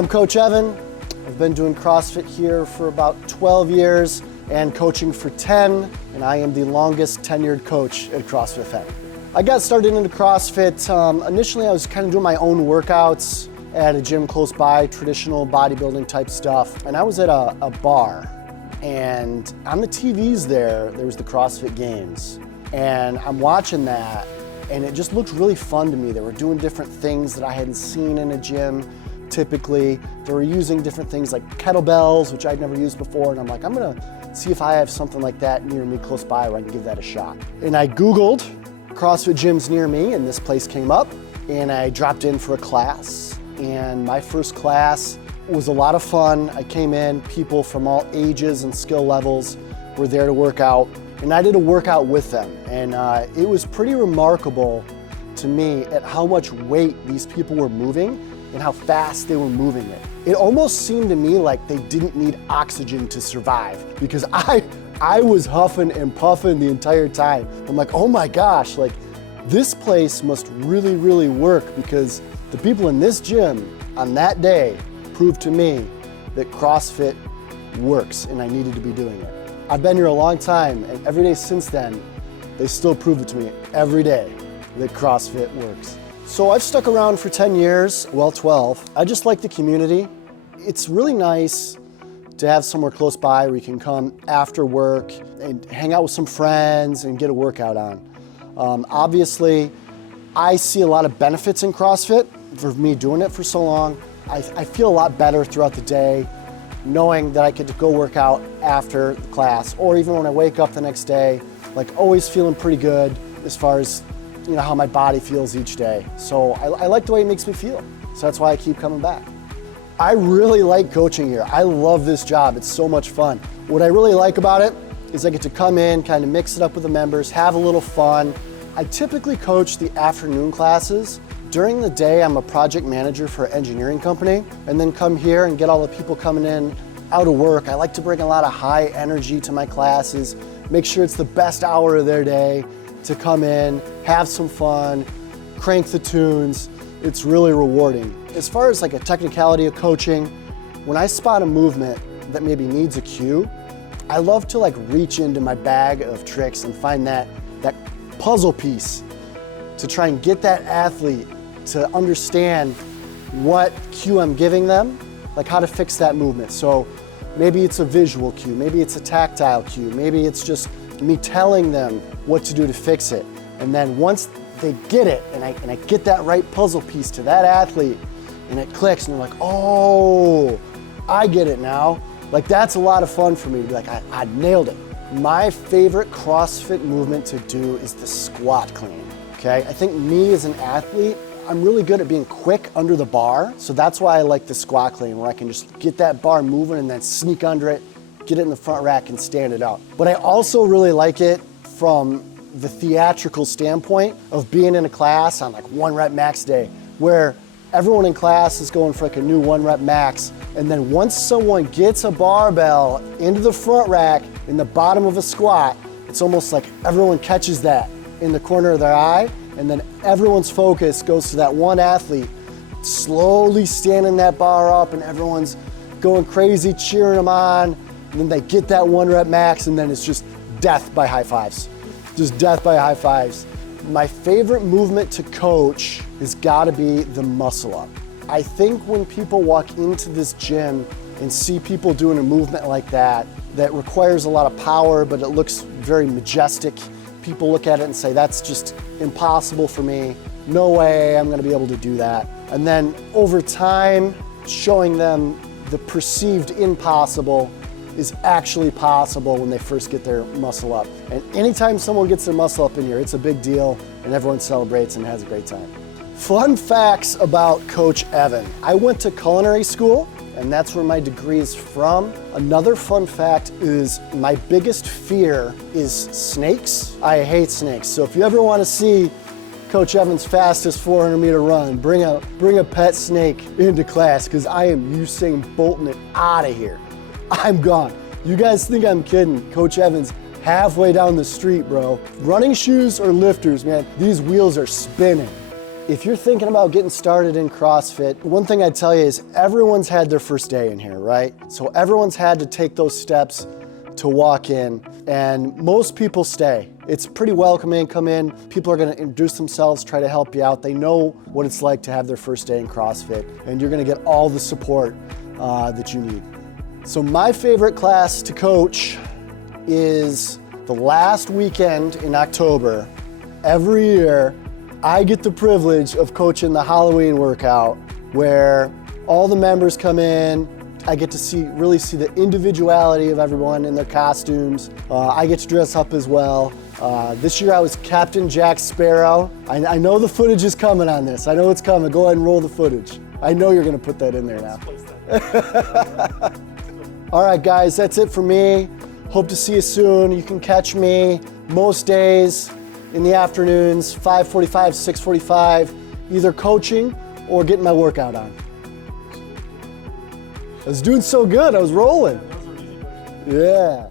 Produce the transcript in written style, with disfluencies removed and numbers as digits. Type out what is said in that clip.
I'm Coach Evan. I've been doing CrossFit here for about 12 years and coaching for 10, and I am the longest tenured coach at CrossFit Fed. I got started into CrossFit, initially I was kind of doing my own workouts at a gym close by, traditional bodybuilding type stuff, and I was at a bar, and on the TVs there was the CrossFit Games, and I'm watching that, and it just looked really fun to me. They were doing different things that I hadn't seen in a gym typically. They were using different things like kettlebells, which I'd never used before, and I'm like, I'm gonna see if I have something like that near me close by where I can give that a shot. And I Googled CrossFit gyms near me, and this place came up, and I dropped in for a class. And my first class was a lot of fun. I came in, people from all ages and skill levels were there to work out, and I did a workout with them. And it was pretty remarkable to me at how much weight these people were moving and how fast they were moving it. It almost seemed to me like they didn't need oxygen to survive, because I was huffing and puffing the entire time. I'm like, oh my gosh, like this place must really, really work, because the people in this gym on that day proved to me that CrossFit works and I needed to be doing it. I've been here a long time, and every day since then, they still prove it to me every day that CrossFit works. So I've stuck around for 10 years, well 12. I just like the community. It's really nice to have somewhere close by where you can come after work and hang out with some friends and get a workout on. Obviously, I see a lot of benefits in CrossFit for me doing it for so long. I feel a lot better throughout the day knowing that I get to go work out after the class, or even when I wake up the next day, like always feeling pretty good as far as how my body feels each day. So I like the way it makes me feel. So that's why I keep coming back. I really like coaching here. I love this job. It's so much fun. What I really like about it is I get to come in, kind of mix it up with the members, have a little fun. I typically coach the afternoon classes. During the day, I'm a project manager for an engineering company, and then come here and get all the people coming in out of work. I like to bring a lot of high energy to my classes, make sure it's the best hour of their day to come in, have some fun, crank the tunes. It's really rewarding. As far as like a technicality of coaching, when I spot a movement that maybe needs a cue, I love to like reach into my bag of tricks and find that puzzle piece to try and get that athlete to understand what cue I'm giving them, like how to fix that movement. So maybe it's a visual cue, maybe it's a tactile cue, maybe it's just me telling them what to do to fix it. And then once they get it, and I get that right puzzle piece to that athlete, and it clicks, and they're like, oh, I get it now. Like that's a lot of fun for me to be like, I nailed it. My favorite CrossFit movement to do is the squat clean, okay? I think me as an athlete, I'm really good at being quick under the bar, so that's why I like the squat clean, where I can just get that bar moving and then sneak under it, get it in the front rack and stand it out. But I also really like it from the theatrical standpoint of being in a class on like 1 rep max day, where everyone in class is going for like a new 1 rep max, and then once someone gets a barbell into the front rack in the bottom of a squat, it's almost like everyone catches that in the corner of their eye, and then everyone's focus goes to that one athlete slowly standing that bar up, and everyone's going crazy cheering them on, and then they get that 1 rep max, and then it's just death by high fives. Just death by high fives. My favorite movement to coach has got to be the muscle up. I think when people walk into this gym and see people doing a movement like that requires a lot of power, but it looks very majestic, people look at it and say, that's just impossible for me. No way I'm gonna be able to do that. And then over time, showing them the perceived impossible is actually possible when they first get their muscle up. And anytime someone gets their muscle up in here, it's a big deal, and everyone celebrates and has a great time. Fun facts about Coach Evan. I went to culinary school, and that's where my degree is from. Another fun fact is my biggest fear is snakes. I hate snakes. So if you ever want to see Coach Evan's fastest 400-meter run, bring a pet snake into class, because I am Usain Bolting it out of here. I'm gone. You guys think I'm kidding. Coach Evan's halfway down the street, bro. Running shoes or lifters, man, these wheels are spinning. If you're thinking about getting started in CrossFit, one thing I'd tell you is everyone's had their first day in here, right? So everyone's had to take those steps to walk in, and most people stay. It's pretty welcoming. Come in, people are gonna introduce themselves, try to help you out. They know what it's like to have their first day in CrossFit, and you're gonna get all the support that you need. So my favorite class to coach is the last weekend in October. Every year, I get the privilege of coaching the Halloween workout where all the members come in. I get to really see the individuality of everyone in their costumes. I get to dress up as well. This year I was Captain Jack Sparrow. I know the footage is coming on this. I know it's coming. Go ahead and roll the footage. I know you're gonna put that in there now. All right, guys, that's it for me. Hope to see you soon. You can catch me most days in the afternoons, 5:45, 6:45, either coaching or getting my workout on. I was doing so good, I was rolling. Yeah.